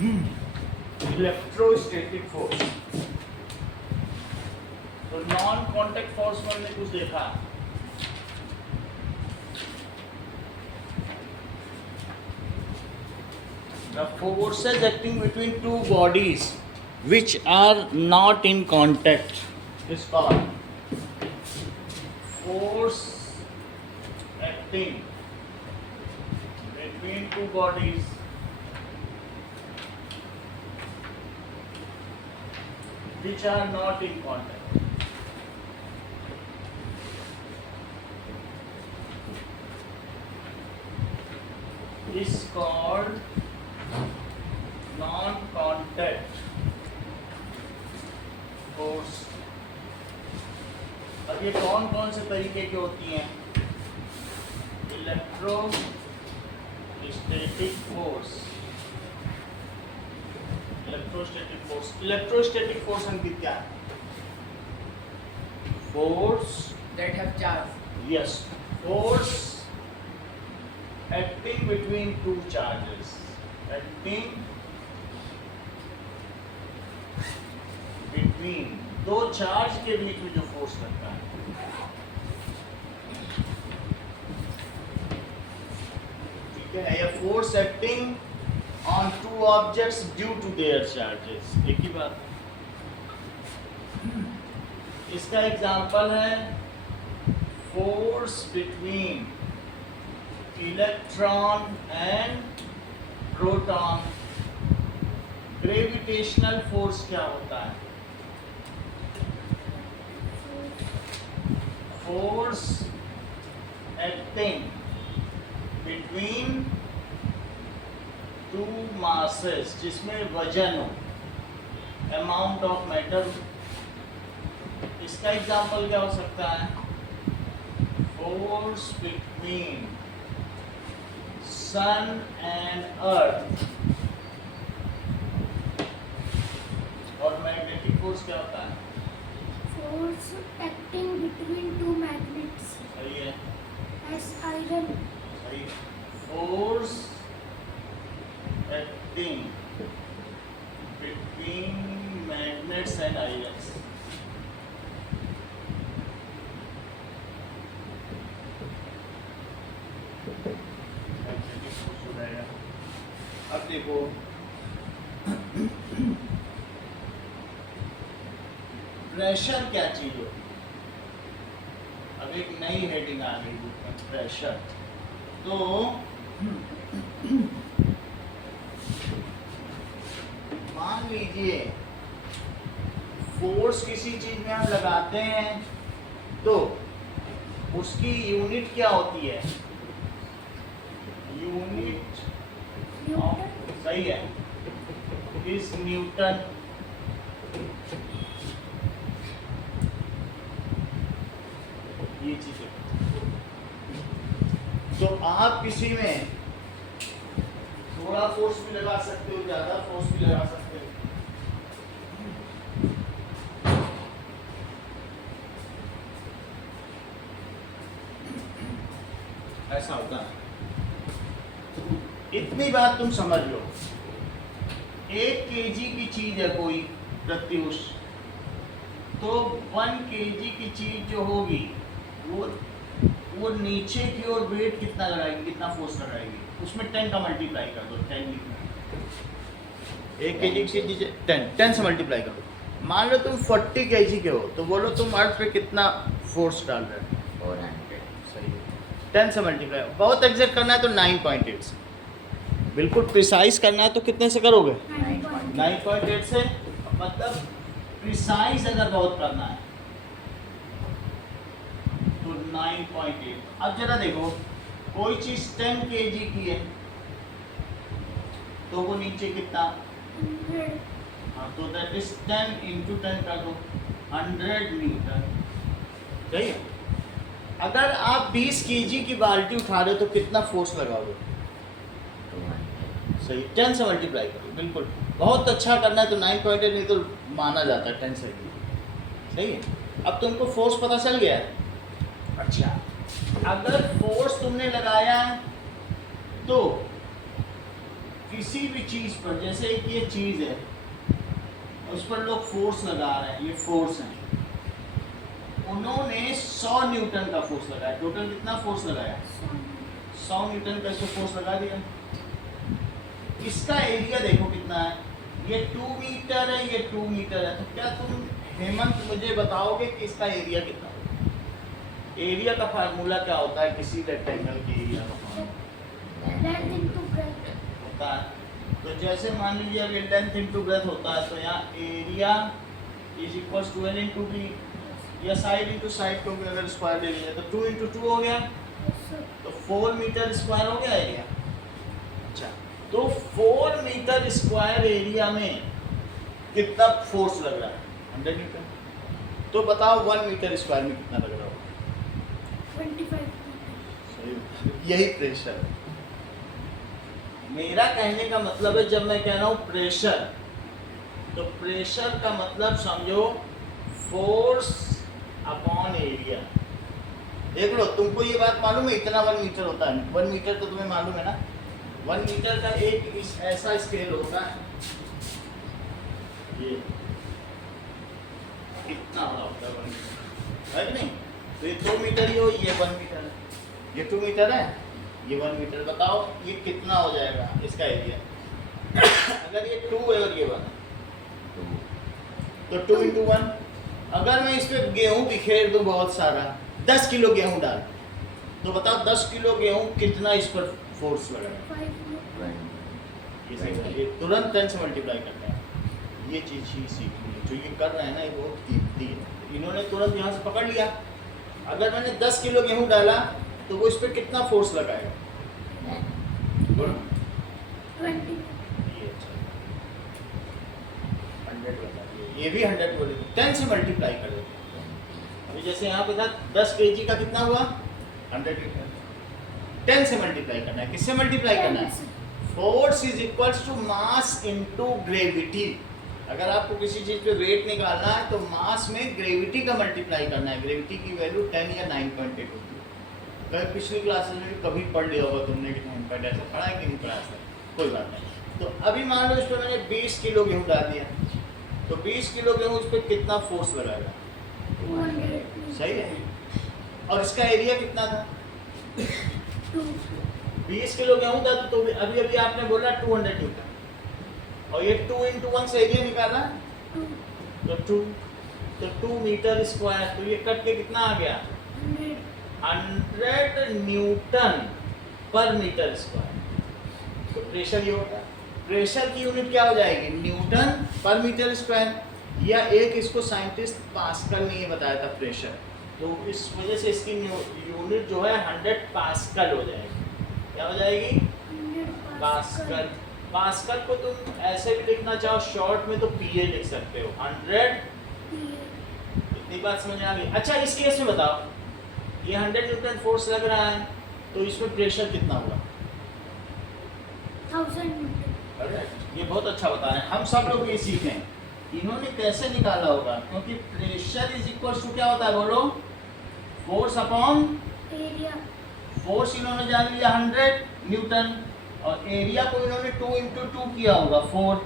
Electrostatic force. तो non contact force में हमने कुछ देखा, the forces acting between two bodies which are not in contact is called force acting between two bodies which are not in contact is called non-contact force। अब ये कौन कौन से तरीके की होती हैं? Electrostatic force. इलेक्ट्रोस्टैटिक फोर्स अंकित क्या है? Force that have charge. Yes, force acting between two charges, acting between दो चार्ज के बीच में जो फोर्स लगता है, ठीक है, या force acting on two objects due to their charges, एक ही बात। इसका एग्जांपल है force between electron and proton. Gravitational force क्या होता है? Force acting between two masses जिसमें वजन हो, अमाउंट ऑफ मैटर। इसका एग्जांपल क्या हो सकता है? Force between sun and earth. और मैग्नेटिक फोर्स क्या होता है? Force acting between two magnets सही है, as iron. सही। Force acting between magnets and irons. Magnetic force हो जाएगा। अब देखो, प्रेशर क्या चीज होती है? अब एक नई हेडिंग आ गई बुक में, प्रेशर। तो मान लीजिए फोर्स किसी चीज में हम लगाते हैं तो उसकी यूनिट क्या होती है? यूनिट सही है, इस न्यूटन। ये चीज है। तो आप किसी में थोड़ा फोर्स भी लगा सकते हो, ज्यादा फोर्स भी लगा सकते हो। ऐसा होता है। इतनी बात तुम समझ लो, 1 kg की चीज है कोई प्रत्युष, तो 1 kg की चीज जो होगी वो नीचे की ओर वेट कितना लगाएगी, कितना फोर्स लगाएगी? उसमें 10 का मल्टीप्लाई कर दो। 10 लिखना, 1 kg की चीज 10 से मल्टीप्लाई कर दो। मान लो तुम 40 kg के हो, तो बोलो तुम अर्थ पे कितना फोर्स डाल रहे हो? 400. सही है, 10 से मल्टीप्लाई। बहुत एग्जैक्ट करना है तो 9.8 से, बिल्कुल प्रिसाइज करना है तो कितने से करोगे? 9.8 से। मतलब प्रिसाइज अगर बहुत करना है तो 9.8। अब जरा देखो, कोई चीज 10 kg की है तो वो नीचे कितना? 100. हाँ, तो दैट इज 10 इंटू 10 कर दो, 100 न्यूटन। सही है। अगर आप 20 kg की बाल्टी उठा रहे हो तो कितना फोर्स लगाओगे? 200. सही, 10 से मल्टीप्लाई करो। बिल्कुल, बहुत अच्छा करना है तो 9.8, नहीं तो माना जाता है 10 से। सही है। अब तुमको फोर्स पता चल गया है। अच्छा, अगर फोर्स तुमने लगाया है तो किसी भी चीज पर, जैसे एक ये चीज है उस पर लोग फोर्स लगा रहे हैं, ये फोर्स है, उन्होंने 100 न्यूटन का फोर्स लगाया। टोटल कितना फोर्स लगाया? 100 न्यूटन का इसको फोर्स लगा दिया। इसका एरिया देखो कितना है, ये 2 मीटर है, ये 2 मीटर है। तो क्या तुम हेमंत मुझे बताओगे कि इसका एरिया कितना होगा? एरिया का फार्मूला क्या होता है किसी रेक्टेंगल के एरिया का फार्मूला? लेंथ इनटू ब्रेथ होता है। तो जैसे मान लीजिए अगर लेंथ इनटू ब्रेथ होता है तो यहाँ area is equals to L into B, या साइड इनटू साइड को भी अगर स्क्वायर ले लीजिए तो 2 इनटू 2 हो गया, तो 4 मीटर स्क्वायर हो गया एरिया। अच्छा, तो 4 मीटर स्क्वायर एरिया में कितना फोर्स लग रहा है? 100 न्यूटन। तो बताओ 1 मीटर स्क्वायर में कितना लग रहा होगा? 25 सही, यही प्रेशर है। मेरा कहने का मतलब है जब मैं कह रहा हूँ प्रेशर, तो प्रेशर का मतलब समझो फोर्स अपॉन एरिया। देख लो, तुमको ये बात मालूम है इतना 1 मीटर होता है? 1 मीटर तो तुम्हें मालूम है ना? 1 मीटर का एक ऐसा स्केल होता है, ये कितना बड़ा होता है 1 मीटर, है कि नहीं? तो ये 2 मीटर ही हो, ये 1 मीटर है, ये 2 मीटर है, ये 1 मीटर। बताओ ये कितना हो जाएगा इसका एरिया? अगर ये 2 है और ये 1 है तो 2 इंटू 1। अगर मैं इस पे गेहूं बिखेर दूं बहुत सारा, 10 किलो गेहूं डाल, तो बताओ 10 किलो गेहूं कितना इस पर फोर्स लगेगा? ये तुरंत 10 से मल्टीप्लाई करते हैं। ये चीज़ ही सीखनी है, जो ये कर रहे हैं ना ये बहुत कीमती है। इन्होंने तुरंत यहाँ से पकड़ लिया। अगर मैंने 10 किलो गेहूं डाला तो वो इस पर कितना फोर्स लगाएगा? 20 ये अच्छा, 100 बता दिए, ये भी 100 बोले, 10 से मल्टीप्लाई कर देते हैं। अभी जैसे यहाँ पे था 10 kg का कितना हुआ? 100 न्यूटन। 10 से मल्टीप्लाई करना है। किससे मल्टीप्लाई करना है? Force is equals to mass into gravity. अगर आपको किसी चीज पे वेट निकालना है तो मास में ग्रेविटी का मल्टीप्लाई करना है। ग्रेविटी की वैल्यू 10 या 9.8 होती है। कभी पिछली क्लासेस में भी कभी पढ़ लिया होगा तुमने कि 9.8 ऐसा पढ़ा है कि नहीं पढ़ा है, कोई बात नहीं। तो अभी मान लो इस पर मैंने 20 किलो गेहूँ डाल दिया, तो 20 किलो गेहूँ इस पर कितना फोर्स लगाएगा? 200 सही है। और इसका एरिया कितना था? 20 किलो गेहूँ था तो अभी अभी आपने बोला 200 न्यूटन, और ये 2 इंटू 1 से एरिया निकाला तो 2 मीटर स्क्वायर। तो ये कट के कितना आ गया? 100 न्यूटन पर मीटर स्क्वायर। तो प्रेशर ये होगा। प्रेशर की यूनिट क्या हो जाएगी? न्यूटन पर मीटर स्क्वायर, या एक इसको साइंटिस्ट पास्कल ने ये बताया था प्रेशर, तो इस वजह से इसकी यूनिट जो है 100 पास्कल हो जाएगी। क्या हो जाएगी? पास्कल। पास्कल को तुम ऐसे भी लिखना चाहो शॉर्ट में तो पीए लिख सकते हो। 100, इतनी बात समझ में आ गई? अच्छा, इस केस में बताओ, ये 100 न्यूटन फोर्स लग रहा है तो इसमें प्रेशर कितना हुआ? 1000 न्यूटन। ये बहुत अच्छा बता रहे हैं, हम सब लोग ये सीखें। इन्होंने कैसे निकाला होगा? क्योंकि प्रेशर इज इक्वल टू क्या होता है बोलो? Force upon area. फोर्स इन्होंने जान लिया 100 न्यूटन, और एरिया को इन्होंने 2 इंटू 2 किया होगा 4,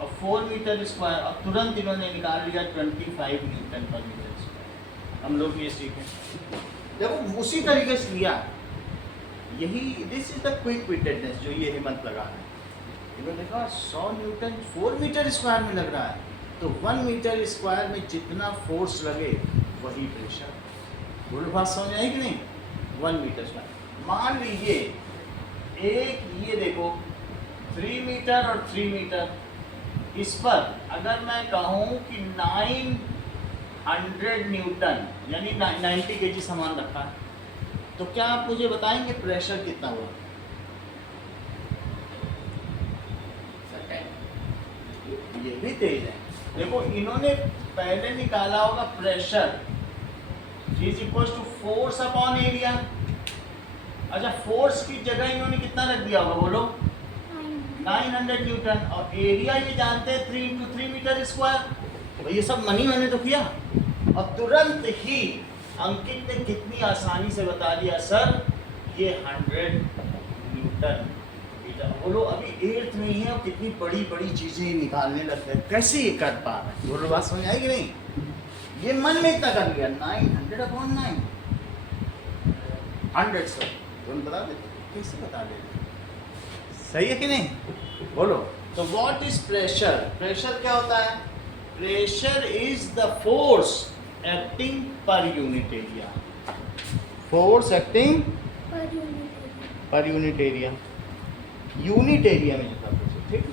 और 4 मीटर स्क्वायर, और तुरंत इन्होंने निकाल लिया 25 न्यूटन पर मीटर स्क्वायर। हम लोग ये सीखें, जब उसी तरीके से लिया, यही दिस इज द क्विक विटेडनेस जो ये हिम्मत लगा है। इन्होंने देखा 100 न्यूटन 4 मीटर स्क्वायर में लग रहा है, तो 1 मीटर स्क्वायर में जितना फोर्स लगे वही प्रेशर। बोलो बात समझ आई कि नहीं? 1 मीटर स्क्वायर। मान लीजिए एक ये देखो 3 मीटर और 3 मीटर, इस पर अगर मैं कहूँ कि 900 न्यूटन यानी 90 kg सामान रखा है, तो क्या आप मुझे बताएंगे प्रेशर कितना हुआ? ये भी तेज है। देखो इन्होंने पहले निकाला होगा pressure is equal to force upon area. अच्छा, फोर्स की जगह इन्होंने कितना रख दिया होगा बोलो? 900 न्यूटन, और एरिया ये जानते हैं 3 इंटू 3 मीटर स्क्वायर। तो ये सब मनी मैंने तो किया, और तुरंत ही अंकित ने कितनी आसानी से बता दिया, सर ये 100 न्यूटन मीटर। बोलो अभी 8th में ही है और कितनी बड़ी बड़ी चीजें निकालने लगते हैं, कैसे ये कर पा रहे हैं? बोलो बात समझ आई कि नहीं? ये मन में इतना कर लिया 900/9 100 सर तुम बता देते, कैसे बता देते? सही है कि नहीं? बोलो तो व्हाट इज प्रेशर? प्रेशर क्या होता है? Pressure is the force acting per unit area. Force acting per unit per unit area, unit area में जितना प्रेशर, ठीक।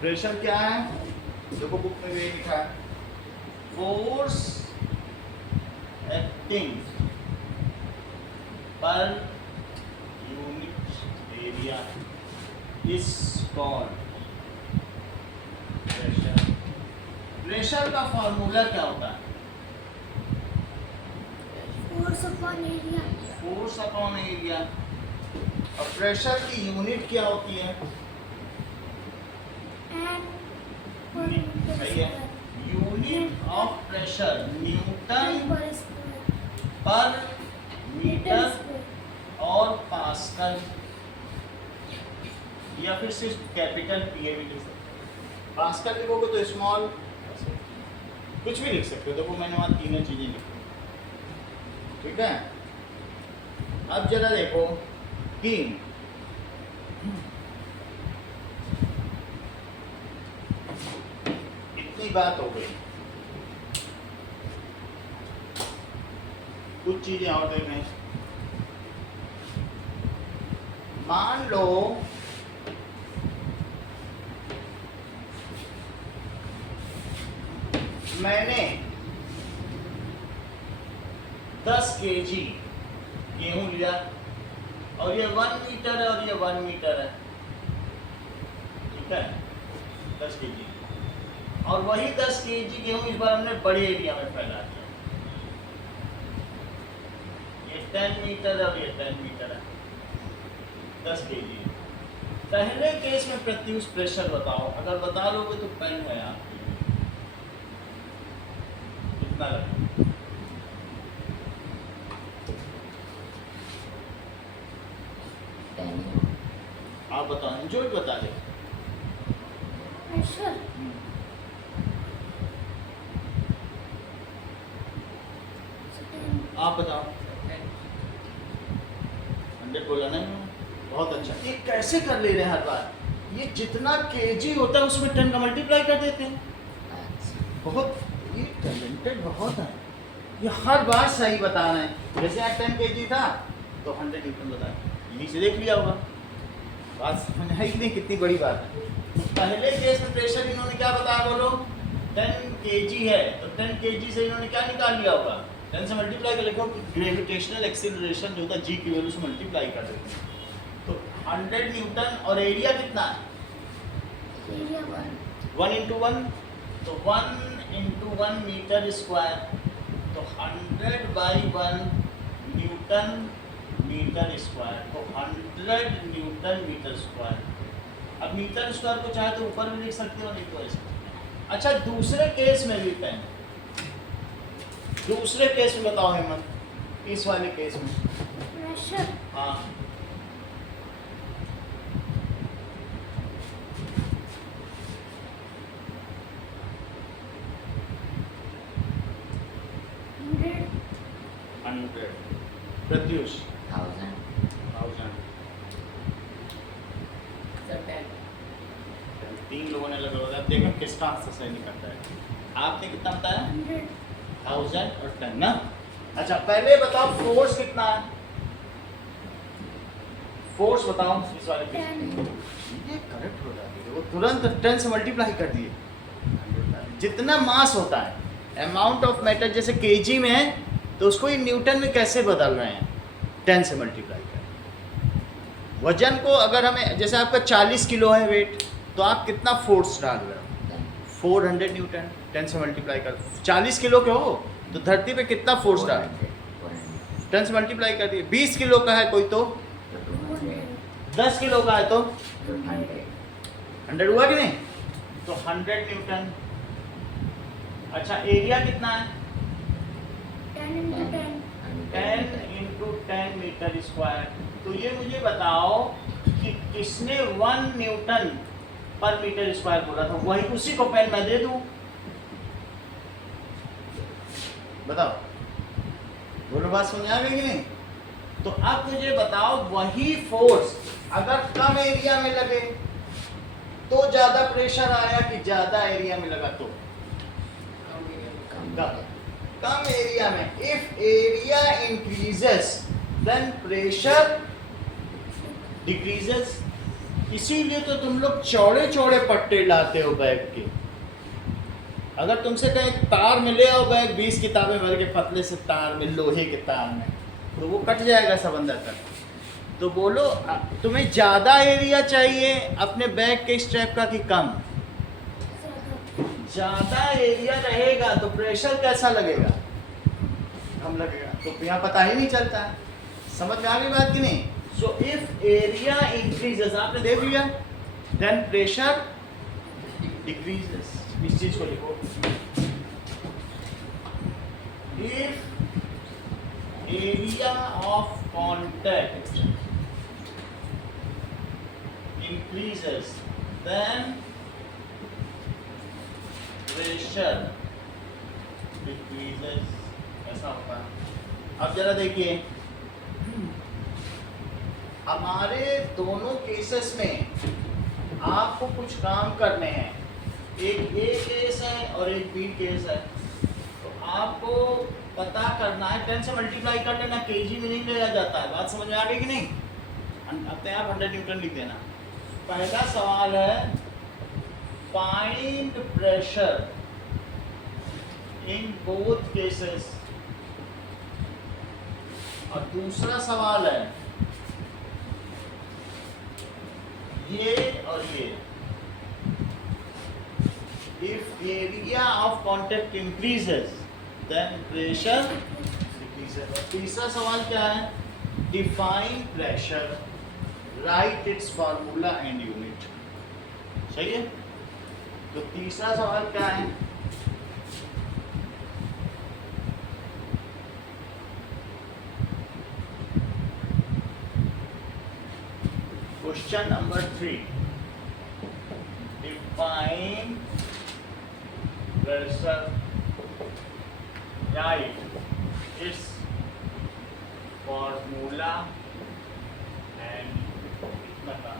प्रेशर क्या है? देखो बुक में भी लिखा है, force acting per unit area is called pressure. Pressure का फॉर्मूला क्या होता है? Force upon area. Force upon area. और प्रेशर की यूनिट क्या होती है? एंड पर मीटर सही है। Square. Unit of pressure Newton पर स्क्वायर। पर मीटर मीटर स्क्वायर। और पास्कल, या फिर सिर्फ कैपिटल पी भी लिख सकते हो। पास्कल लिखोगे तो स्मॉल, कुछ भी लिख सकते हो। देखो मैंने वहाँ तीनों चीजें लिखी, ठीक है। अब जरा देखो कि इतनी बात हो गई, कुछ चीजें और देखें। मान लो मैंने 10 kg गेहूं लिया और ये 1 मीटर है और ये 1 मीटर है, ठीक है, 10 kg। और वही 10 kg गेहूं इस बार हमने बड़े एरिया में फैला दिया। ये 10 मीटर है और ये 10 मीटर है, 10 kg। पहले केस में प्रत्युष प्रेशर बताओ, अगर बता लोगे तो पेन है आपके लिए कितना लगे? आप बताओ, जो भी बता दे। प्रेशर आप बताओ। 100 बोला ना? बहुत अच्छा। ये कैसे कर ले रहे हैं हर बार? ये जितना केजी होता है उसमें 10 का मल्टीप्लाई कर देते हैं। बहुत ये टैलेंटेड बहुत है, ये हर बार सही बता रहे हैं। जैसे आज 10 kg था तो 100 न्यूटन बताया, इन्हीं से देख लिया होगा। बात समझ आई कि नहीं? कितनी बड़ी बात है। तो पहले केस में प्रेशर इन्होंने क्या बताया? बोलो 10 kg है तो 10 kg से इन्होंने क्या निकाल लिया होगा? 10 से मल्टीप्लाई कर लिखो, ग्रेविटेशनल एक्सीलरेशन जो होता है जी की वैल्यू से मल्टीप्लाई कर देते हैं। तो 100 न्यूटन और एरिया कितना है? एरिया 1 into 1, तो 1 into 1 मीटर स्क्वायर, तो 100/1 न्यूटन मीटर स्क्वायर, तो 100 न्यूटन मीटर स्क्वायर। अब मीटर स्क्वायर को चाहे तो ऊपर भी लिख सकते हो, नहीं तो ऐसे। अच्छा दूसरे केस में भी पेन, दूसरे केस में बताओ हिम्मत, इस वाले केस में। प्रेशर हाँ 100 प्रत्युष 1000। तीन लोगों ने लगा होगा, अब देखो किसका आंसर सही निकलता है। आपने कितना बताया? 1000 और 10 ना। अच्छा पहले बताओ फोर्स कितना है? फोर्स बताओ इस वाले केस में। ये करेक्ट हो जाती है, वो तुरंत 10 से मल्टीप्लाई कर दिए। जितना मास होता है, अमाउंट ऑफ मैटर जैसे केजी में है तो उसको ये न्यूटन में कैसे बदल रहे हैं? 10 से मल्टीप्लाई कर। वजन को अगर हमें, जैसे आपका 40 किलो है वेट, तो आप कितना फोर्स डाल रहे हो? 400 न्यूटन। 10 से मल्टीप्लाई कर, 40 किलो के हो तो धरती पे कितना फोर्स डाल? 10 से मल्टीप्लाई कर दिए। 20 किलो का है कोई तो 10 किलो का है तो 100 हुआ कि नहीं? तो 100 न्यूटन। अच्छा एरिया कितना है? 10 into 10 10 into 10 मीटर स्क्वायर, तो ये मुझे बताओ कि किसने 1 न्यूटन पर मीटर स्क्वायर बोला था, वही उसी को पेन मैं दे दूं। बताओ, बोलो, बात समझ आ गई कि नहीं? तो अब मुझे बताओ वही फोर्स अगर कम एरिया में लगे तो ज्यादा प्रेशर आया कि ज्यादा एरिया में लगा तो? कम एरिया में। If area increases then pressure decreases. इसीलिए तो तुम लोग चौड़े चौड़े पट्टे लाते हो बैग के। अगर तुमसे कहें तार में ले आओ बैग 20 किताबें भर के पतले से तार में, लोहे के तार में, तो वो कट जाएगा सब अंदर तक। तो बोलो तुम्हें ज्यादा एरिया चाहिए अपने बैग के स्ट्रैप का कि कम? ज्यादा एरिया रहेगा तो प्रेशर कैसा लगेगा? कम लगेगा। तो यहाँ पता ही नहीं चलता है। समझ में आ गई बात कि नहीं? सो इफ एरिया इंक्रीजेस, आपने देख लिया, देन प्रेशर डिक्रीजेस। इस चीज को लिखो, if area of contact increases then pressure decreases। ऐसा होगा। अब जरा देखिए, हमारे दोनों केसेस में आपको कुछ काम करने हैं। एक ए केस है और एक बी केस है। तो आपको पता करना है, 10 से मल्टीप्लाई कर लेना, केजी में नहीं लिया जाता है। बात समझ में आ गई कि नहीं? अपने आप 100 न्यूटन लिख देना। पहला सवाल है find pressure in both cases, और दूसरा सवाल है ये और ये। If area of contact increases then pressure decreases. और तीसरा सवाल क्या है? Define pressure, right its formula and unit. सही है? तो तीसरा सवाल क्या है? Question number 3, define pressure, right its formula and बता।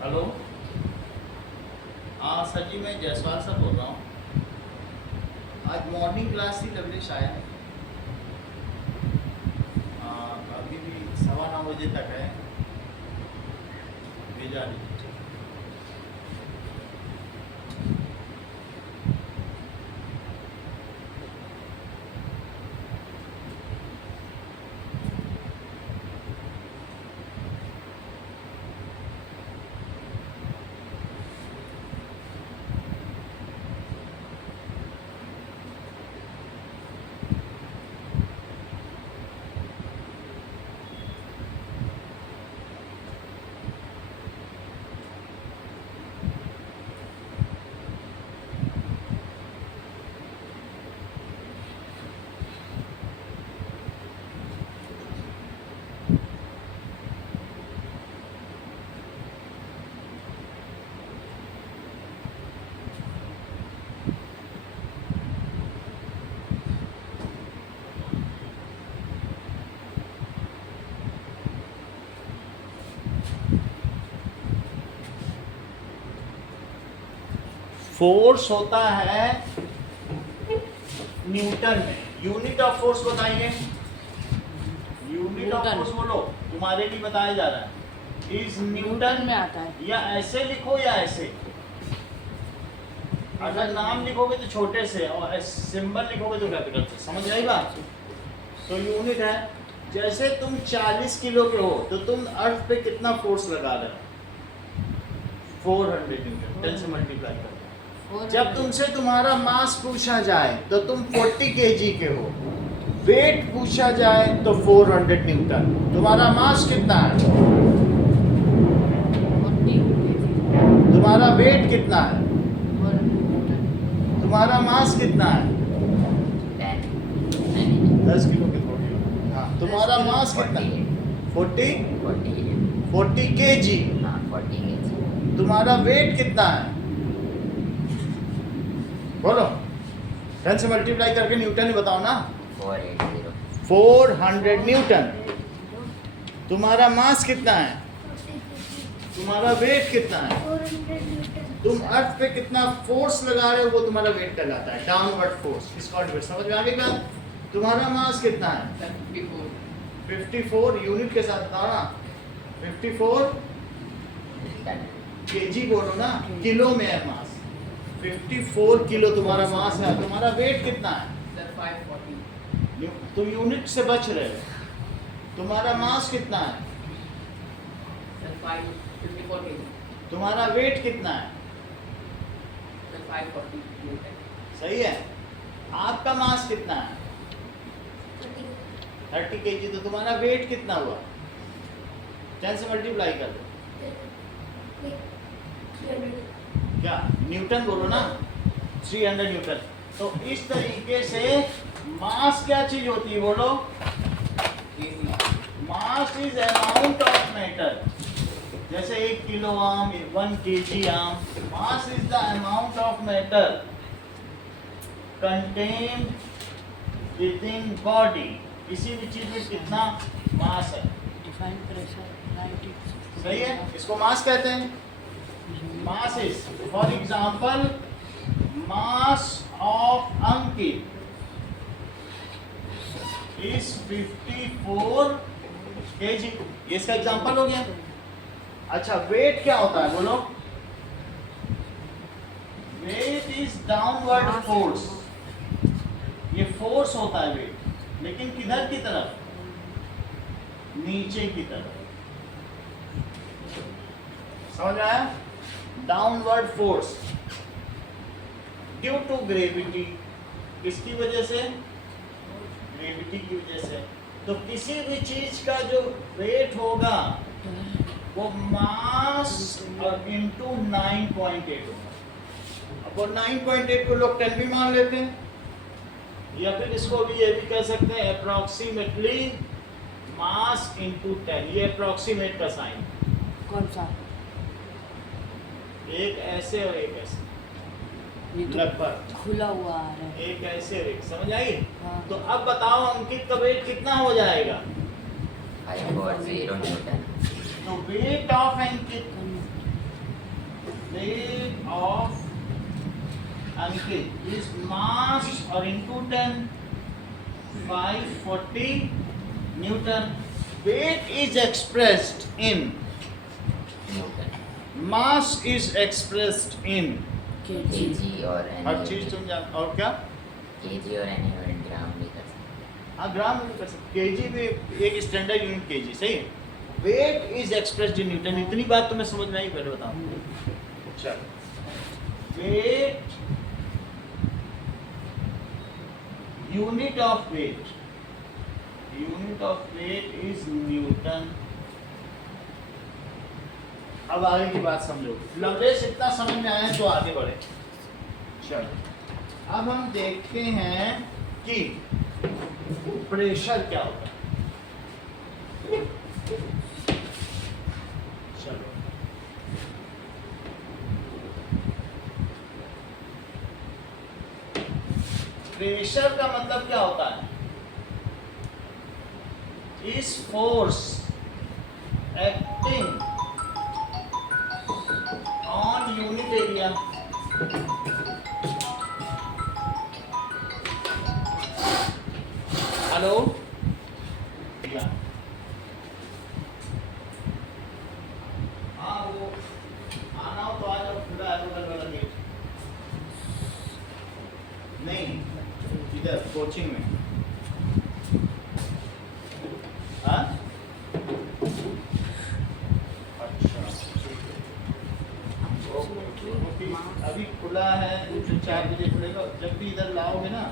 हेलो, हाँ सर जी, मैं जयसवाल सर बोल रहा हूँ। आज मॉर्निंग क्लास थी लवली शायद, अभी भी 9:15 बजे तक है, भेजा नहीं। फोर्स होता है न्यूटन में। यूनिट ऑफ फोर्स बताइए, यूनिट ऑफ न्यूटन। फोर्स बोलो, तुम्हारे लिए बताया जा रहा है। इज न्यूटन में आता है। या ऐसे लिखो या ऐसे, अगर नाम लिखोगे तो छोटे से और सिंबल लिखोगे तो कैपिटल से, समझ आई बात? तो यूनिट है, जैसे तुम 40 किलो के हो तो तुम अर्थ पे कितना फोर्स लगा रहे हो? 400 न्यूटन, 10 से मल्टीप्लाई कर। जब तुमसे तुम्हारा मास पूछा जाए तो तुम 40 केजी के हो, वेट पूछा जाए तो 400 न्यूटन। तुम्हारा मास कितना है? 40 kg, तुम्हारा वेट कितना है? 400 तुम्हारा मास कितना है? 10 किलो के 40। हाँ, तुम्हारा मास कितना है? 40 40 केजी। तुम्हारा वेट कितना है? बोलो, 10 से मल्टीप्लाई करके न्यूटन ही बताओ ना। 400 न्यूटन। तुम्हारा मास कितना है? तुम्हारा वेट कितना है? 400 न्यूटन। तुम अर्थ पे कितना फोर्स लगा रहे हो वो तुम्हारा वेट कहलाता है, डाउनवर्ड फोर्स। इसका वेट समझ में आ गई बात? तुम्हारा मास कितना है? 54 यूनिट के साथ बताओ ना। 54 केजी बोलो ना, किलो में है मास। 54 किलो तुम्हारा मास है। तुम्हारा वेट कितना है? तुम यूनिट से बच रहे हो। तुम्हारा मास कितना है? 54 kg, तुम्हारा वेट कितना है? 540 Newton. सही है। आपका मास कितना है? 30 केजी। तो तुम्हारा वेट कितना हुआ? 10 से मल्टीप्लाई कर दो। क्या न्यूटन बोलो ना, 300 न्यूटन। तो इस तरीके से मास क्या चीज होती है बोलो? Mass is amount of matter. जैसे 1 किलो आम, 1 केजी आम। Mass is the amount of matter contain with in body. किसी भी चीज में कितना मास है? Define pressure, 90. सही है, इसको मास कहते हैं। Mass is, for example, mass of Ankit is 54 KG. ये इसका एग्जाम्पल हो गया। अच्छा, वेट क्या होता है बोलो? Weight is downward force. ये फोर्स होता है वेट, लेकिन किधर की तरफ? नीचे की तरफ। समझ आया? Downward force due to gravity. किसकी वजह से? ग्रेविटी की वजह से। तो किसी भी चीज का जो वेट होगा वो मास और इंटू 9.8 होगा। अब वो 9.8 को लोग 10 भी मान लेते हैं, या फिर इसको भी ये भी कह सकते हैं अप्रोक्सीमेटली मास इंटू 10। ये अप्रोक्सीमेट का साइन, कौन सा? एक ऐसे और एक ऐसे, ये तो लगभग खुला हुआ आ रहा है। एक ऐसे और एक। समझ आई? हाँ। तो अब बताओ अंकित का वेट कितना हो जाएगा? 540 Newton. तो weight of Ankit, weight of Ankit is mass और into 10, 540 newton. Weight is expressed in, Newton. Mass is expressed in, kg और हर चीज तुम जान। और क्या? kg और यूनिट ग्राम भी कर सकते हाँ, ग्राम में भी कर सकते। केजी भी एक स्टैंडर्ड यूनिट केजी। सही है। Weight is expressed in newton. इतनी बात तुम्हें समझ में आई? पहले बताओ। चलो, weight, unit of weight, unit of weight is newton. अब आगे की बात समझो। लवरेज इतना समझ में आया तो आगे बढ़े। चलो, अब हम देखते हैं कि प्रेशर क्या होता है। चलो, प्रेशर का मतलब क्या होता है? इस force acting on unit area hello, हाँ वो आना हो तो आ जाओ, खुला है बगल वाला गेट। नहीं, इधर कोचिंग में। हाँ अच्छा, ओके, अभी खुला है, 4 बजे खुलेगा। जब भी इधर लाओगे ना,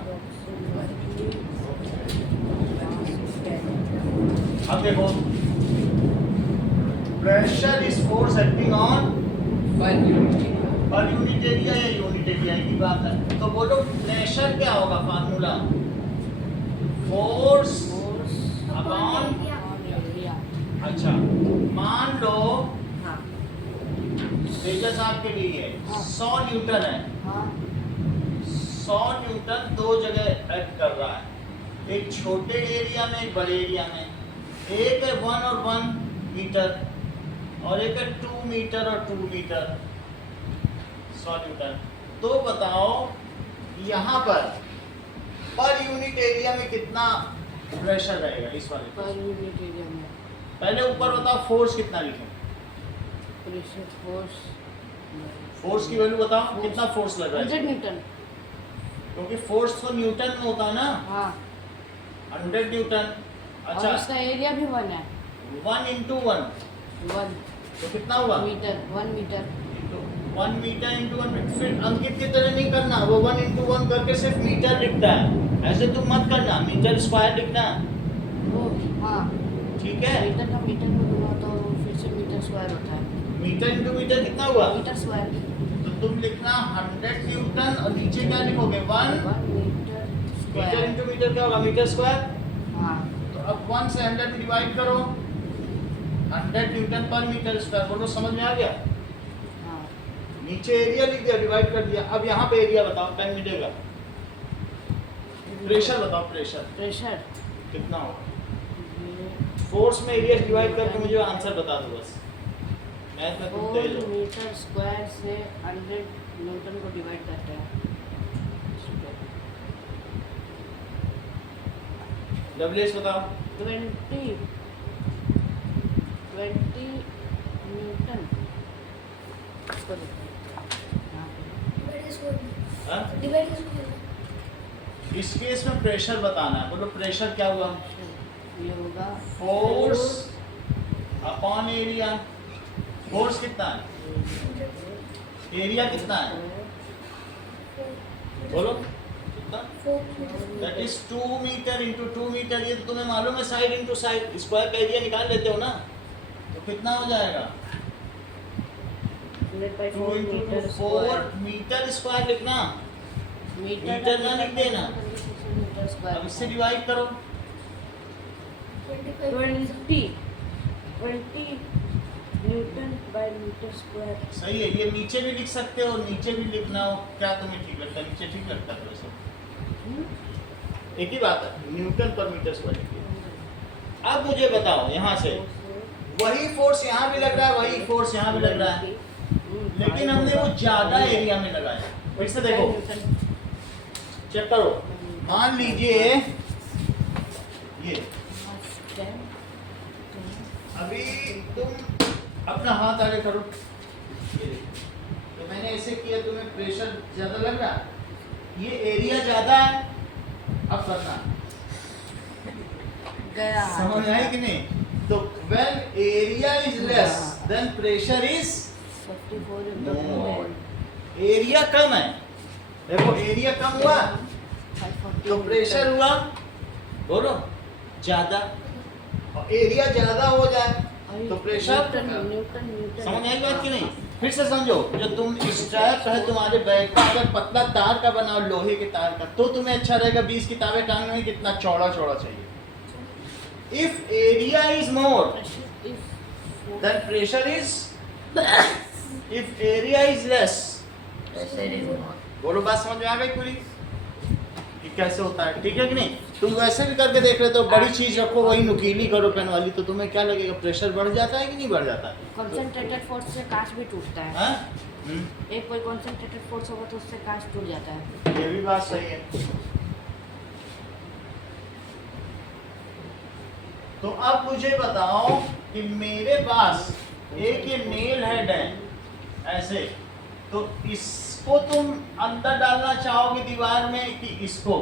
अब देखो, pressure is force acting on per unit area या यूनिट एरिया की बात है। तो बोलो प्रेशर क्या होगा, फार्मूला फोर्स अपॉन। अच्छा, मान लो तेजस आपके लिए 100 न्यूटन है। 100 न्यूटन 2 जगह एक्ट कर रहा है, एक छोटे एरिया में, एक बड़े एरिया में। एक है 1 और 1 मीटर और एक है 2 मीटर और 2 मीटर, 100 न्यूटन। तो बताओ यहाँ पर यूनिट एरिया में कितना प्रेशर रहेगा इस वाले पर यूनिट एरिया में पहले ऊपर बताओ, फोर्स कितना लिखें? प्रेशर फोर्स फोर्स की वैल्यू बताओ, कितना फोर्स लग रहा 100 है? न्यूटन। क्योंकि फोर्स तो न्यूटन में होता है ना, हाँ, 100 न्यूटन। और अच्छा, इसका एरिया भी 1 है। 1 into 1 1 तो कितना हुआ? Meter, 1 meter. 1 meter into 1 meter. फिर अंकित की तरह नहीं करना, वो 1 into 1 करके सिर्फ मीटर लिखता है, ऐसे तुम मत करना, मीटर स्क्वायर लिखना है, वो हाँ, ठीक है? मीटर का मीटर में गुना तो फिर से मीटर स्क्वायर होता है। मीटर इंटू मीटर कितना हुआ? Meter square. तो तुम लिखना 100 न्यूटन और नीचे क्या लिखोगे? 1 meter meter square. Into meter क्या होगा? Meter square. हाँ, तो अब 1 से 100 में डिवाइड करो, 100 न्यूटन पर मीटर स्क्वायर। बोलो समझ में आ गया? हाँ। नीचे एरिया लिख दिया, डिवाइड कर दिया। अब यहाँ पे एरिया बताओ, पेन मिलेगा। प्रेशर बताओ, प्रेशर प्रेशर कितना होगा? ये फोर्स में एरिया डिवाइड करके मुझे आंसर बता दो बस। मैथ में तुम तेज 4 हो। मीटर स्क्वायर से 100 न्यूटन को डिवाइड करते हैं। डब्ल्यूएच बताओ। 20 न्यूटन। इसको देखो, यहाँ पे। हाँ? डिवाइड इसको इस केस में प्रेशर बताना है। बोलो प्रेशर क्या हुआ? ये होगा फोर्स अपॉन एरिया। फोर्स कितना है? एरिया कितना है? बोलो कितना? That is 2 meter into 2 meter. ये तो तुम्हें मालूम है, साइड इंटू साइड स्क्वायर का एरिया निकाल लेते हो ना, तो कितना हो जाएगा? 2 इंटू 4 मीटर स्क्वायर लिखना, मीटर ना लिख देना। Meter square. अब इससे डिवाइड करो। 20 न्यूटन बाय मीटर स्क्वायर। सही है, ये नीचे भी लिख सकते हो, नीचे भी लिखना हो, क्या तुम्हें ठीक लगता है? नीचे ठीक लगता है वैसे, एक ही बात है, न्यूटन पर मीटर स्क्वायर। अब मुझे बताओ यहाँ से, वही फोर्स यहाँ भी लग रहा है, वही फोर्स यहाँ भी लग रहा है, लेकिन हमने वो ज्यादा एरिया में लगाया। फिर से देखो, चेक करो। मान लीजिए ये, अभी तुम अपना हाथ आगे करो, ये देखो, तो मैंने ऐसे किया, तुम्हें प्रेशर ज्यादा लग रहा है, ये एरिया ज्यादा है। अब करना, गया समझ आई कि नहीं? तो when area is less then pressure is 54 more। Area कम है, देखो एरिया कम हुआ तो प्रेशर हुआ, बोलो ज्यादा, और एरिया ज्यादा हो जाए तो प्रेशर। न्यूटन समझ आई बात कि नहीं? फिर से समझो, जो तुम स्ट्रैप है तुम्हारे बैग का, अगर पतला तार का बना हो, लोहे के तार का, तो तुम्हें अच्छा रहेगा। 20 किताबें टांगने में कितना चौड़ा चौड़ा चाहिए। If area is more than pressure is, if area is less, pressure is more. बोलो बात समझ में आ गई पूरी? कि कैसे होता है, ठीक है कि नहीं। तुम वैसे भी करके देख रहे हो, बड़ी चीज रखो वही नुकीली करो पेन वाली, तो तुम्हें क्या लगेगा, प्रेशर बढ़ जाता है कि नहीं बढ़ जाता है? कंसंट्रेटेड फोर्स से कांच भी टूटता है। हाँ? एक कोई कंसंट्रेटेड फोर्स होगा तो उससे कांच टूट जाता है। ये भी बात सही है। तो अब मुझे बताओ कि मेरे पास एक ये नेल हेड है ऐसे, तो इसको तुम अंदर डालना चाहोगे दीवार में कि इसको,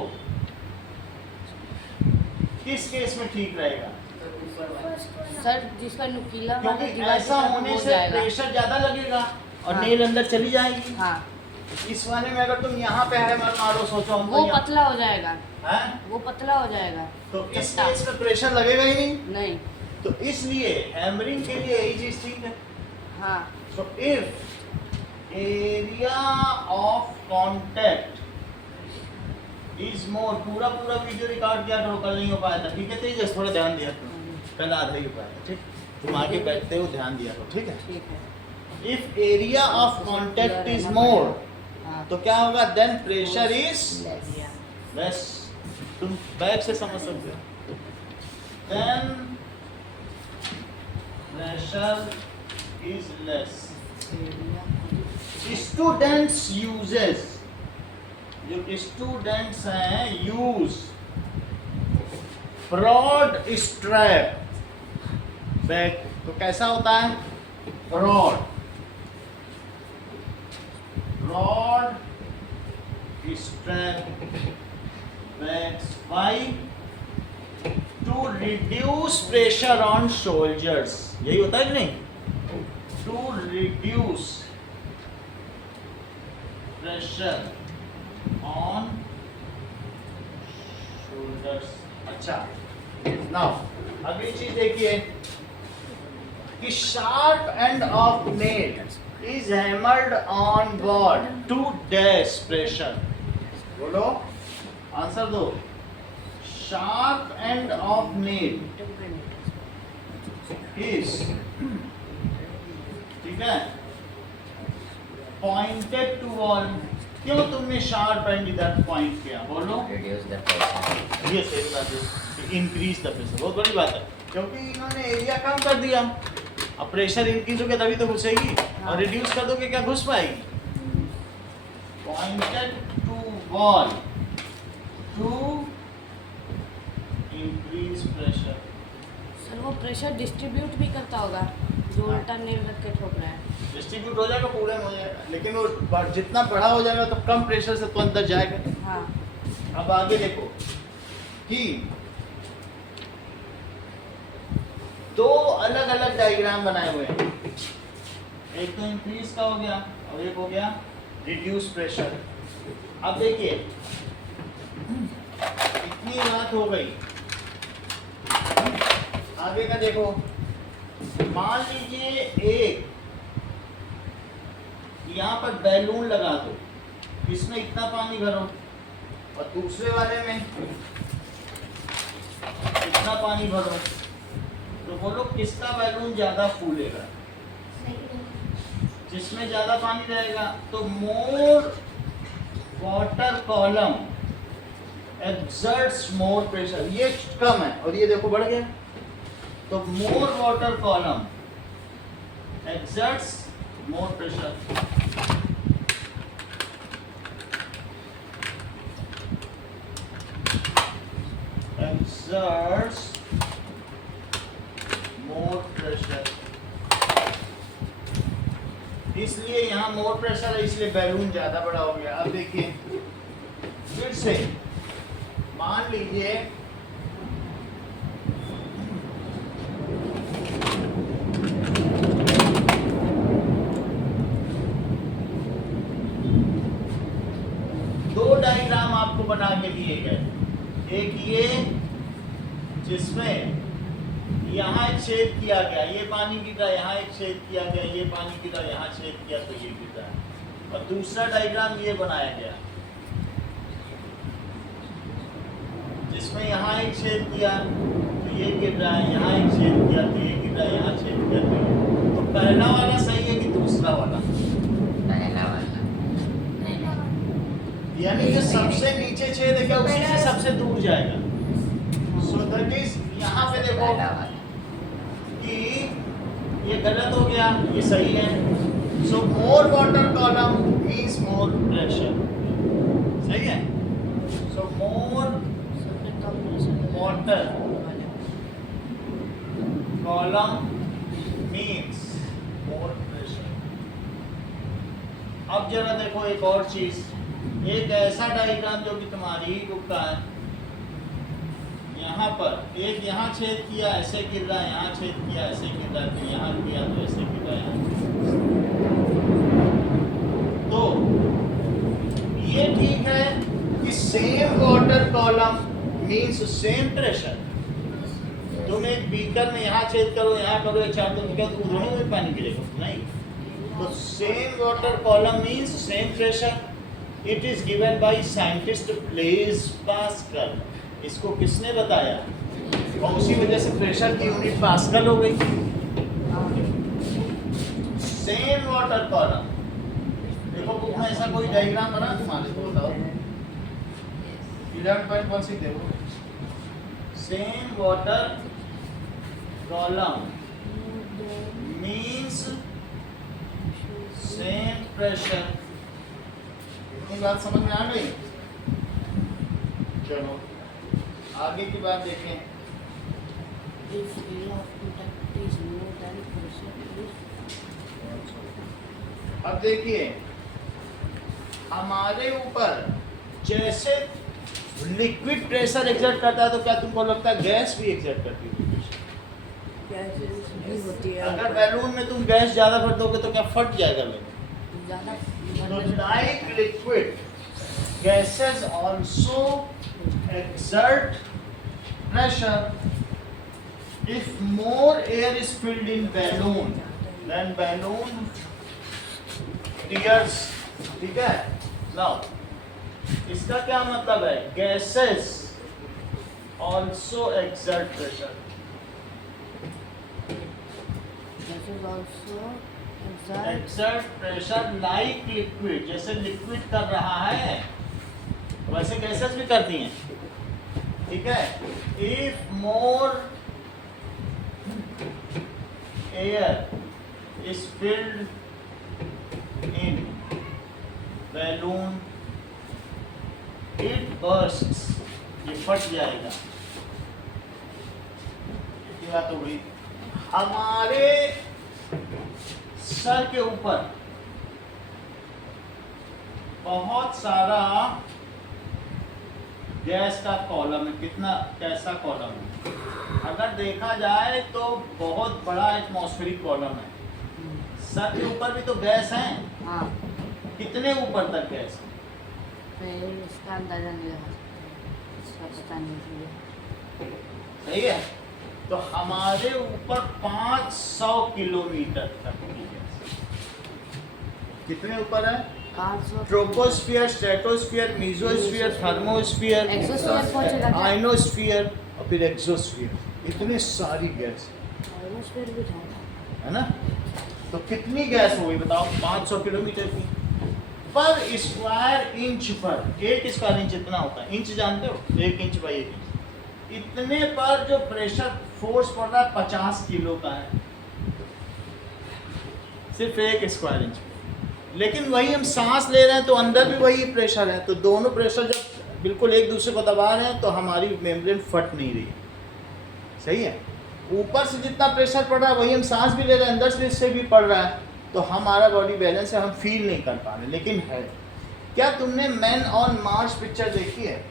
किस केस में ठीक रहेगा? सर जिसका नुकीला वाला क्योंकि दीवार ऐसा की तरफ होने हो से जाएगा। प्रेशर ज्यादा लगेगा और हाँ। नेल अंदर चली जाएगी। हाँ इस वाले में अगर तुम यहाँ पे है मारो, सोचो हमको वो यहाँ- पतला हो जाएगा, हैं? वो पतला हो जाएगा। तो इस चट्टा। केस में प्रेशर लगेगा ही नहीं, नहीं। तो इसलिए हैमरिंग के लिए यही चीज ठीक है। हाँ So if area of contact is more, पूरा वीडियो रिकॉर्ड किया करो, कल नहीं हो पाया था, ठीक है तेजस, थोड़ा ध्यान दिया करो, कल आधा ही हो पाया था, ठीक, तुम आगे बैठते हो ध्यान दिया करो, ठीक है। ठीक है। If area of contact is more, हाँ तो क्या होगा, then pressure is Less. less, तुम बैक से समझ सकते हो, then pressure is less। Students uses, जो स्टूडेंट्स हैं यूज ब्रॉड स्ट्रैप बैग, तो कैसा होता है, broad strap bags, why, to reduce pressure on shoulders, यही होता है कि नहीं, to reduce pressure on shoulders। अच्छा, now अगली चीज देखिए कि sharp end of nail is hammered on board to dash pressure। बोलो, आंसर दो। sharp end of nail is, ठीक है, पॉइंटेड टू वॉल, क्यों तुमने शार्प एंड इधर पॉइंट किया, बोलो। Reduce the pressure. ये सही बात है, इंक्रीज द प्रेशर, बहुत बड़ी बात है, क्योंकि इन्होंने एरिया कम कर दिया, अब प्रेशर इंक्रीज हो गया तभी तो घुसेगी, और रिड्यूस कर दोगे क्या घुस पाएगी। Pointed to wall to increase pressure. Sir वो प्रेशर डिस्ट्रीब्यूट भी करता होगा जो उल्टा नेल रख के ठोक रहा है। डिस्ट्रीब्यूट हो जाएगा, पूरे में हो जाएगा, लेकिन वो जितना बड़ा हो जाएगा तो कम प्रेशर से तो अंदर जाएगा। हाँ अब आगे देखो कि दो अलग अलग डायग्राम बनाए हुए हैं, एक तो इंक्रीज का हो गया और एक हो गया रिड्यूस प्रेशर। अब देखिए इतनी बात हो गई, आगे का देखो, मान लीजिए एक यहाँ पर बैलून लगा दो, इसमें इतना पानी भरो और दूसरे वाले में इतना पानी भरो, तो बोलो किसका बैलून ज्यादा फूलेगा। जिसमें ज्यादा पानी रहेगा तो मोर water column exerts more pressure, ये कम है और ये देखो बढ़ गया, तो मोर water column exerts more pressure. Exerts more pressure, इसलिए यहाँ मोर प्रेशर है, इसलिए बैलून ज्यादा बड़ा हो गया। अब देखिए फिर से मान लीजिए दो डायग्राम आपको बना के दिए गए, एक ये जिसमें यहाँ एक छेद किया गया, ये पानी गिरा, यहाँ एक छेद किया गया, ये पानी गिरा, यहाँ छेद किया तो ये गिरा, और दूसरा डायग्राम ये बनाया गया जिसमें यहाँ एक छेद किया तो ये गिर रहा है, यहाँ एक छेद किया तो ये गिर रहा है, यहाँ छेद किया तो ये। तो पहला वाला सही है कि दूसरा वाला? पहला वाला। यानी कि सबसे नीचे छेद है क्या उसी से सबसे दूर जाएगा। सो दैट इज यहाँ पे देखो पहला वाला कि ये गलत हो गया, ये सही है। So more water column means more pressure, सही है। सो मोर सबसे कम pressure water column means more pressure. अब जरा देखो एक और चीज, एक ऐसा डायग्राम जो कि तुम्हारी ही बुक का है। यहाँ पर एक यहाँ छेद किया ऐसे गिर रहा है, यहाँ छेद किया ऐसे गिर रहा है, तो यहाँ किया तो ऐसे गिर रहा है। तो ये ठीक है कि same water column means same pressure. तुम एक बीकर में यहाँ छेद करो, यहाँ करो, एक चार तुम क्या तो दोनों में पानी गिरेगा नहीं। तो same water column means same pressure. It is given by scientist Blaise Pascal. इसको किसने बताया? और उसी वजह से प्रेशर की यूनिट पास्कल हो गई। सेम वाटर कॉलम, देखो बुक में ऐसा कोई डायग्राम बना तुम्हारे को बताओ। 11.1 देखो, same water column means same pressure. इतनी बात समझ में आ गई? चलो आगे की बात देखें। If area of contact is more than pressure is अब देखिए हमारे ऊपर जैसे लिक्विड प्रेशर एग्जर्ट करता है, तो क्या तुमको लगता है गैस भी एग्जर्ट करती है? gases भी होती है। अगर बैलून में तुम गैस ज्यादा भर दोगे तो क्या फट जाएगा बैलून? ज़्यादा So like liquid, gases also exert pressure. If more air is filled in balloon, then balloon tears. ठीक है? Now, इसका क्या मतलब है? Gases also exert pressure. gases also exert Exert pressure like liquid. जैसे लिक्विड कर रहा है वैसे गैसेस भी करती हैं। ठीक है? If more air is filled in balloon, it bursts. ये फट जाएगा। ये बात हो गई। हमारे सर के ऊपर बहुत सारा गैस का कॉलम है। कितना कैसा कॉलम है? अगर देखा जाए तो बहुत बड़ा एटमॉस्फेरिक कॉलम है। सर के ऊपर भी तो गैस है। हाँ कितने ऊपर तक गैस है? फिर इसका अंदाजा नहीं लगा सकते, इसका पता नहीं चलिए। सही है। तो हमारे ऊपर 500 किलोमीटर तक की गैस। कितने ऊपर है? 500 troposphere, stratosphere, mesosphere, thermosphere, exosphere पहुंचेगा क्या? आयनोस्फियर और फिर एक्सोस्फियर। इतनी सारी गैस एटमॉस्फेयर भी था। है ना। तो कितनी गैस होगी बताओ? 500 किलोमीटर की। पर स्क्वायर इंच पर, एक स्क्वायर इंच इतना होता है। इंच जानते हो? 1 इंच बाई 1 इंच। इतने पर जो प्रेशर फोर्स पड़ रहा है 50 किलो का है, सिर्फ 1 स्क्वायर इंच। लेकिन वही हम सांस ले रहे हैं तो अंदर भी वही प्रेशर है। तो दोनों प्रेशर जब बिल्कुल एक दूसरे को दबा रहे हैं तो हमारी मेम्ब्रेन फट नहीं रही। सही है। ऊपर से जितना प्रेशर पड़ रहा है वही हम सांस भी ले रहे हैं, अंदर से भी पड़ रहा है, तो हमारा बॉडी बैलेंस है, हम फील नहीं कर पा रहे। लेकिन है। क्या तुमने मैन ऑन मार्स पिक्चर देखी है?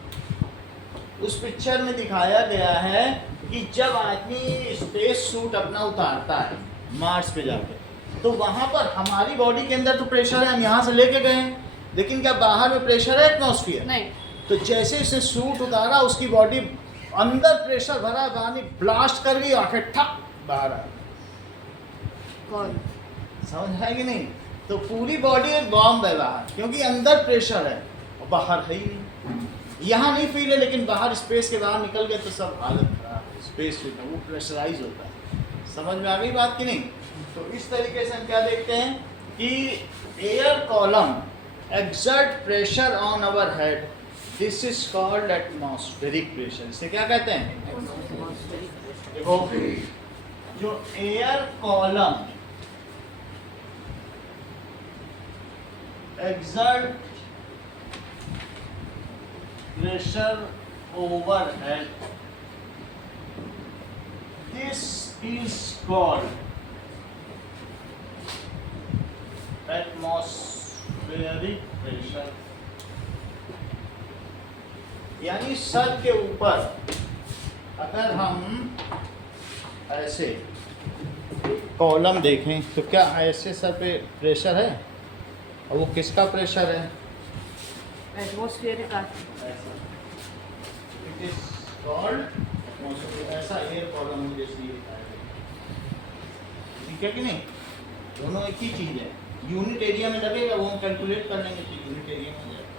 उस पिक्चर में दिखाया गया है कि जब आदमी स्पेस सूट अपना उतारता है मार्स पे जाके, तो वहाँ पर हमारी बॉडी के अंदर तो प्रेशर है, हम यहाँ से लेके गए हैं, लेकिन क्या बाहर में प्रेशर है एटमॉस्फेयर? नहीं। तो जैसे इसने सूट उतारा उसकी बॉडी अंदर प्रेशर भरा, बाहर ब्लास्ट कर गई, आंखें ठक बाहर आ गई। कौन? समझ है कि नहीं? तो पूरी बॉडी एक बॉम्ब है बाहर, क्योंकि अंदर प्रेशर है और बाहर है ही नहीं। यहाँ नहीं फील है, लेकिन बाहर स्पेस के बाहर निकल गए तो सब हालत खराब है। स्पेस सूट है वो प्रेशराइज होता है। समझ में आ गई बात कि नहीं? तो इस तरीके से हम क्या देखते हैं कि air column exert pressure on our head, this is called atmospheric pressure. इसे क्या कहते हैं? देखो, जो air column exert pressure overhead, this is called atmospheric pressure. यानी सर के ऊपर अगर हम ऐसे कॉलम देखें तो क्या ऐसे सर पे प्रेशर है? और वो किसका प्रेशर है? एटमॉस्फेयर का। It is called atmosphere. ऐसा एयर कॉलम जैसे ये ठीक है कि नहीं? दोनों एक ही चीज है। यूनिट एरिया में लगेगा, वो हम कैलकुलेट कर लेंगे तो यूनिट एरिया में जाएगा।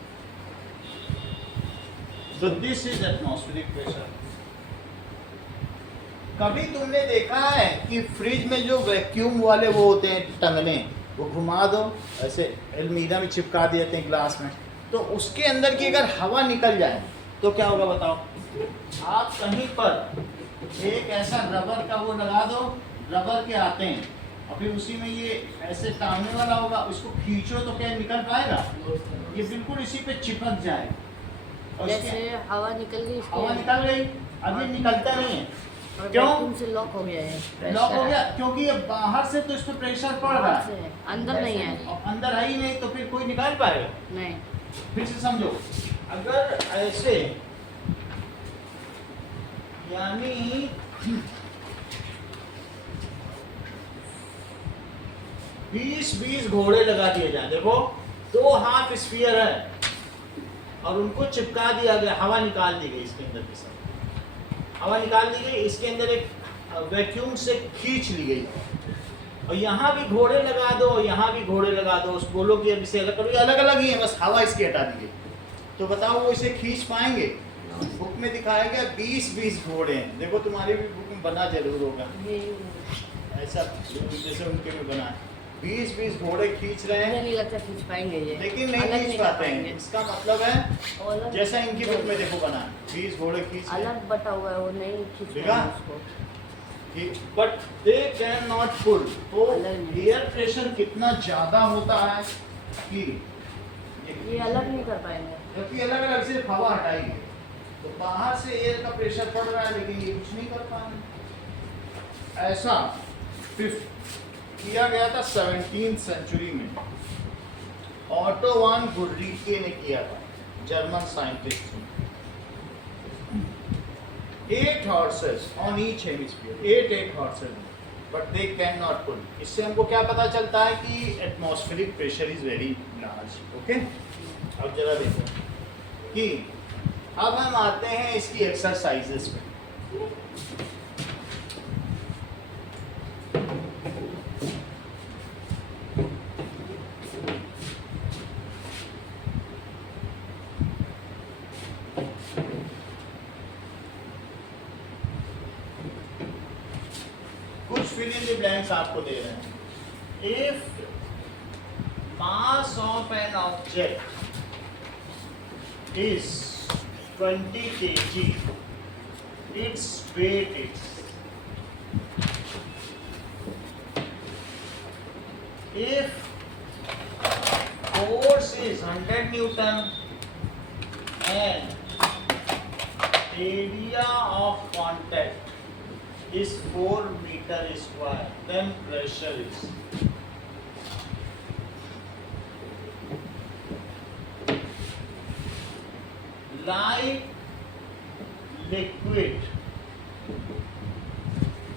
So this is atmospheric pressure. कभी तुमने देखा है कि फ्रिज में जो वैक्यूम वाले वो होते हैं टंगने, वो घुमा दो ऐसे अलमीरा में चिपका देते हैं ग्लास में, तो उसके अंदर की अगर हवा निकल जाए तो क्या होगा बताओ? आप कहीं पर एक ऐसा रबर का वो लगा दो, रबर के आते हैं और फिर उसी में ये ऐसे टांगने वाला होगा, उसको खींचो तो क्या निकल पाएगा? ये बिल्कुल इसी पे चिपक जाए। और जैसे हवा निकल गई, हवा निकल गई, अब ये निकलता नहीं है। और क्यों? वैक्यूम से लॉक हो गया है। लॉक हो गया क्योंकि ये बाहर से तो इस पे प्रेशर पड़ रहा बाहर है, से है, अंदर नहीं है। और अंदर है ही नहीं तो फिर कोई निकाल पाएगा? नहीं। फिर से समझो, अगर ऐसे यानी 20 घोड़े लगा दिए जाए। देखो 2 हाफ स्फीयर है और उनको चिपका दिया गया, हवा निकाल दी गई इसके अंदर के साथ, हवा निकाल दी गई, इसके अंदर एक वैक्यूम से खींच ली गई, और यहाँ भी घोड़े लगा दो, यहाँ भी घोड़े लगा दो, उस बोलो कि अब इसे अलग करो, ये अलग अलग ही है, बस हवा इसकी हटा दी गई, तो बताओ वो इसे खींच पाएंगे? बुक में दिखाया गया 20 घोड़े हैं। देखो तुम्हारी भी बुक में बना जरूर होगा ऐसा, जैसे उनके में बना है, 20 घोड़े खींच रहे मुझे हैं, नहीं लगता खींच पाएंगे ये, लेकिन नहीं अलग खींच कर पाते हैं। पाएंगे। इसका मतलब है अलग जैसा इनकी बुक में देखो बना है, 20 घोड़े खींच रहे हैं, अलग बटा हुआ है, वो नहीं खींच देखा? पाएंगे उसको। But they can not pull. तो अलग नहीं। एयर प्रेशर कितना ज्यादा होता है कि ये अलग नहीं कर पाएंगे। जबकि अलग अलग सिर्फ हवा हटाएगी, तो बाहर से एयर का प्रेशर पड़ रहा है लेकिन ये कुछ नहीं कर पाएंगे। ऐसा किया गया था 17th सेंचुरी में, ऑटो वान गुर्रीके ने किया था, German scientist. 8 horses on each hemisphere, 8 horses, but they cannot pull. इससे हमको क्या पता चलता है कि atmospheric pressure is very large. Okay, अब जरा देखो कि अब हम आते हैं इसकी एक्सरसाइजेस में। fill in the blanks आपको दे रहे हैं। If mass of an object is 20 kg, its weight is if force is 100 Newton and area of contact is 4 meter square, then pressure is like liquid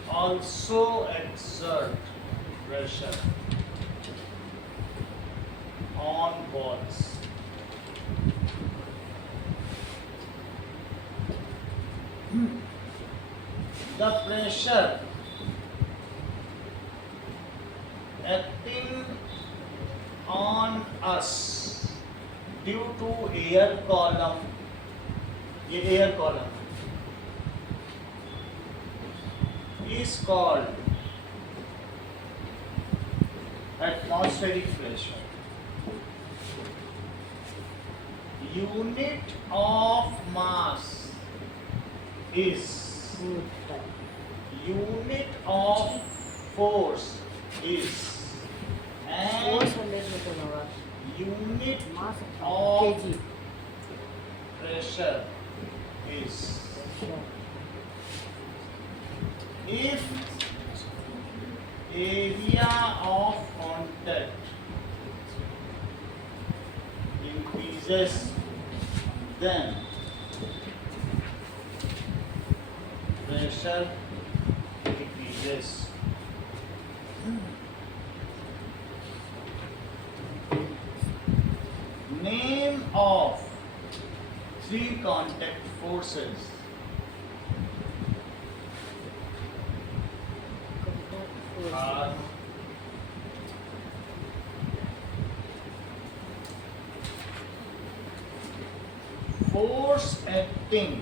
also exert pressure on walls. The pressure acting on us due to air column, ये air column is called atmospheric pressure. unit of mass is Newton unit of force is and 400 Newton होगा unit mass of KG pressure is if area of contact increases then pressure decreases. Name of three contact forces. Are force acting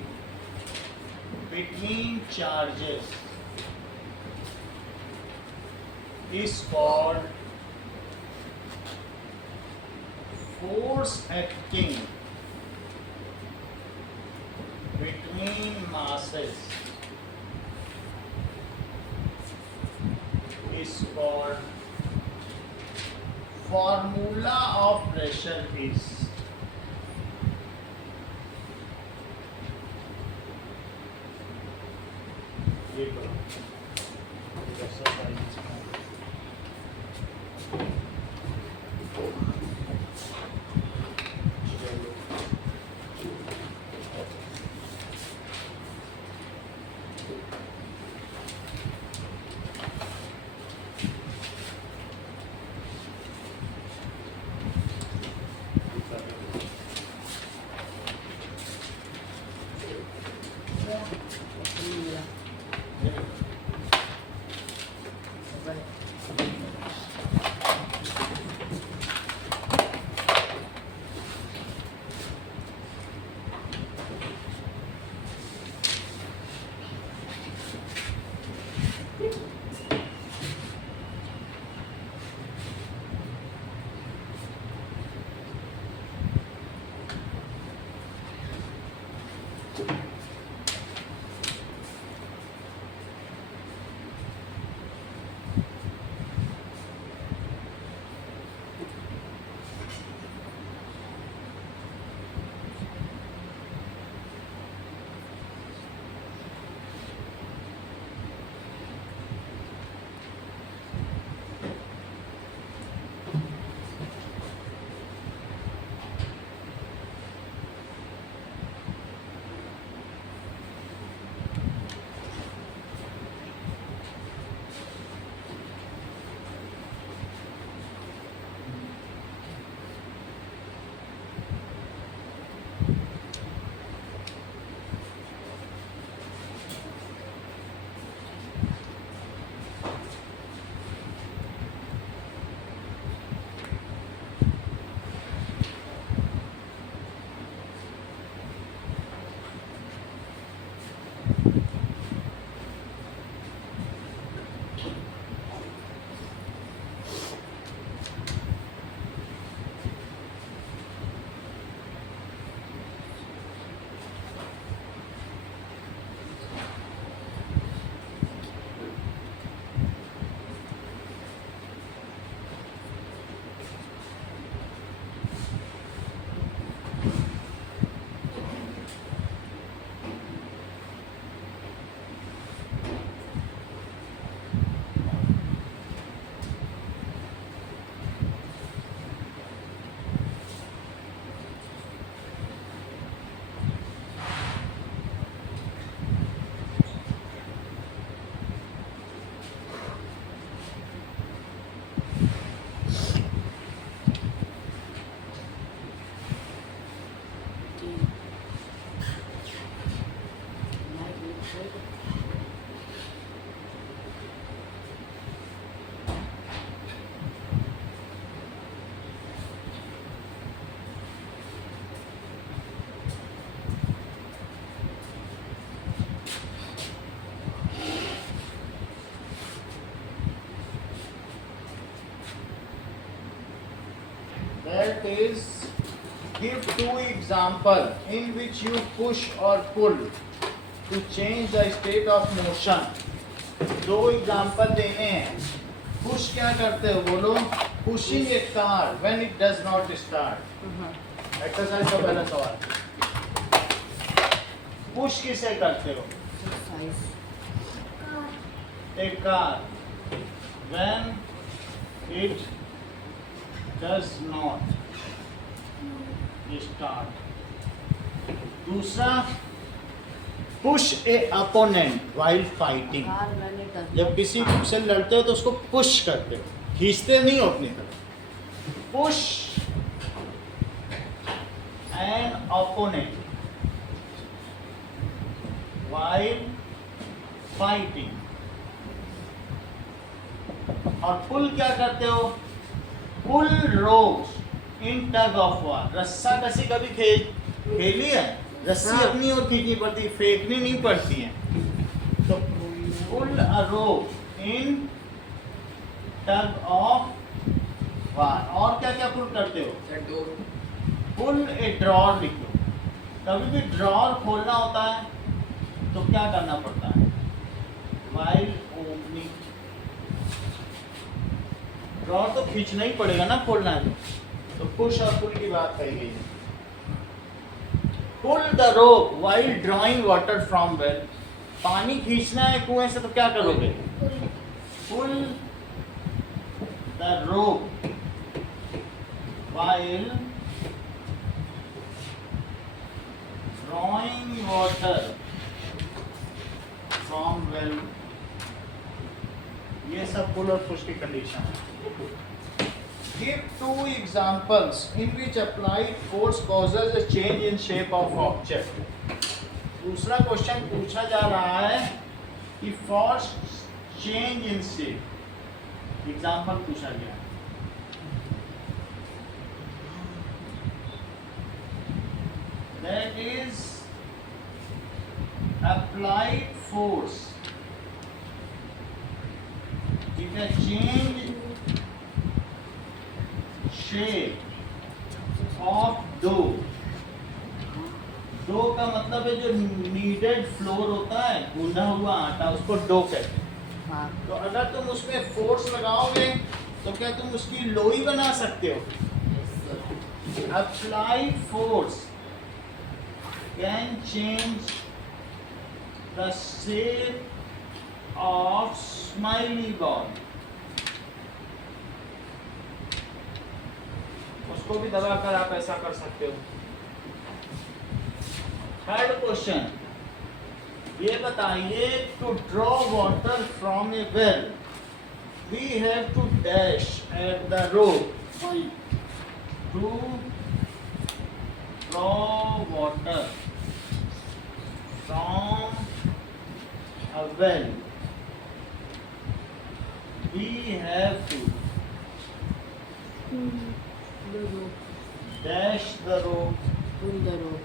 between charges is called force acting between masses is called formula of pressure is ये करो exercise that is Give two example in which you push or pull to change the state of motion. दो example देने हैं. Push क्या करते हो बोलो? Pushing A car when it does not start. Exercise का पहला सवाल. पुश किसे करते हो? Exercise A car when it does not start. दूसरा, push a opponent while fighting. Car मैंने कर जब किसी से लड़ते हो तो उसको पुश करते हो, खींचते नहीं हो अपनी तरफ. Push an opponent while fighting. और पुल क्या करते हो? पुल रोप इन टग ऑफ वार. रस्सा कसी कभी खेली है? रस्सी हाँ. अपनी ओर खींचनी पड़ती है, फेंकनी नहीं पड़ती है. तो पुल अ रोप इन टग ऑफ वार. और क्या क्या पुल करते हो? पुल ए ड्रॉर लिखो. कभी भी ड्रॉर खोलना होता है तो क्या करना पड़ता है? While opening. ड्रॉर तो खींचना ही पड़ेगा ना, खोलना है तो पुश और पुल की बात कही गई है. Pull the rope while drawing water from well. पानी खींचना है कुएं से तो क्या करोगे? Pull the rope while drawing water from well. ये सब पुल और पुश की कंडीशन है. Give two examples in which applied force causes a change in shape of object. दूसरा क्वेश्चन पूछा जा रहा है कि force change in shape. Example पूछा गया. That is applied force. ठीक है, change shape of dough. Dough का मतलब है जो नीडेड फ्लोर होता है, गूंदा हुआ आटा, उसको डो कहते हैं. हाँ. तो अगर तुम उसमें फोर्स लगाओगे तो क्या तुम उसकी लोई बना सकते हो? Applied force can change the shape of smiley ball. उसको भी दबाकर आप ऐसा कर सकते हो. थर्ड क्वेश्चन, ये बताइए, to draw water from a well we have to dash at the rope. Pull to draw water from a well we have to dash the rope. Pull the rope.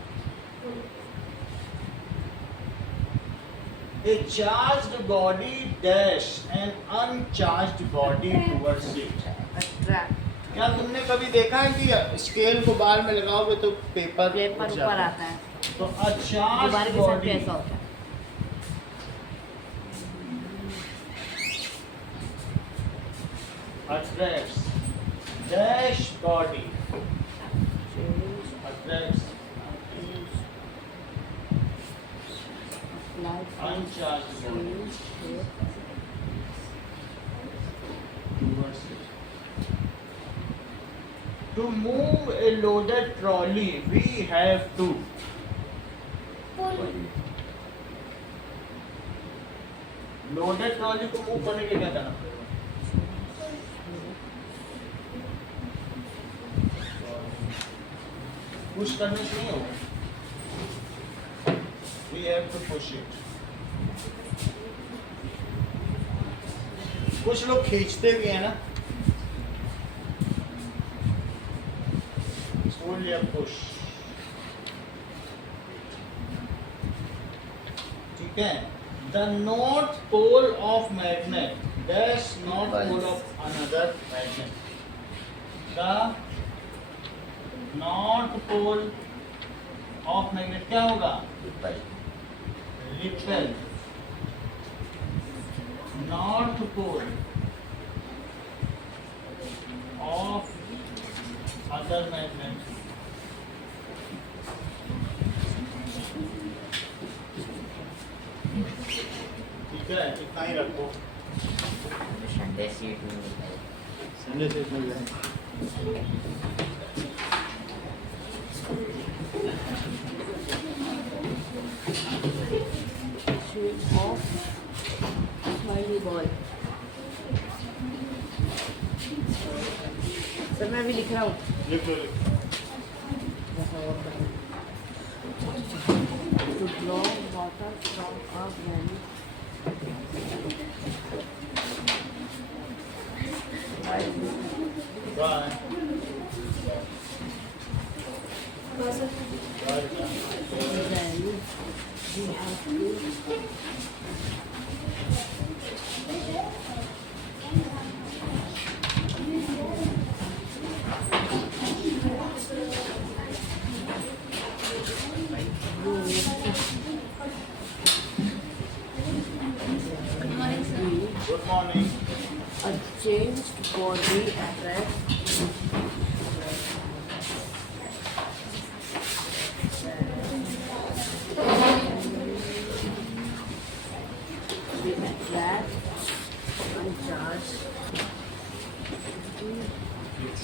A charged body dash an uncharged body towards it. Attract. क्या तुमने कभी देखा है कि scale को बाल में लगाओगे तो पेपर पेपर ऊपर आता है. तो a charged गुब्बारे के साथ body कैसा होता है? attracts dash body attracts uncharged body towards it. To move a loaded trolley, we have to pull loaded trolley को मूव करने के लिए क्या करना पड़ेगा? पुश करने से नहीं होगा. We have to push it. कुछ लोग खींचते भी हैं ना. Only a push. ठीक है. The north pole of magnet dash north pole of another magnet. The north pole of magnet क्या होगा? Ripple. Repel. North pole of other magnet ठीक है, इतना ही रखो। Sunday seat में मिलता है। संडे से मिल जाए। Shape of smiley boy. Sir मैं अभी लिख रहा हूँ। लिख लो, लिख लो। To draw water from a valley. Bye. Valley, we have to Good morning. a changed body attracts